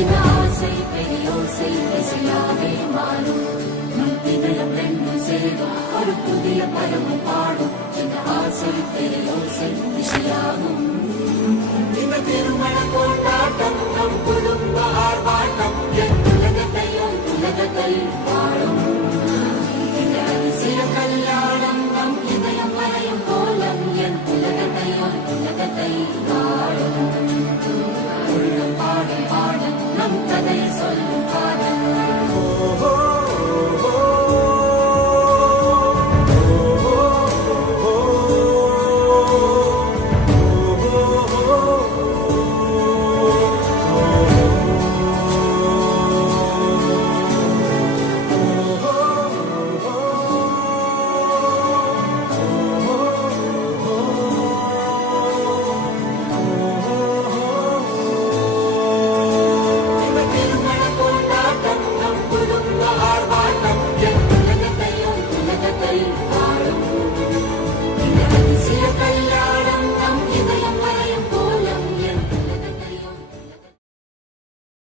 சின்ன ஆசை பெரியோசை இசையாவே மாறும் திகழும் ரெண்டும் சேரும் ஒரு புதிய பருவம் பாடும் சின்ன ஆசை பெரியோசை இசையாகும் திருமண கொண்டாட்டம் நம் குடும்ப ஆர்ப்பாட்டம்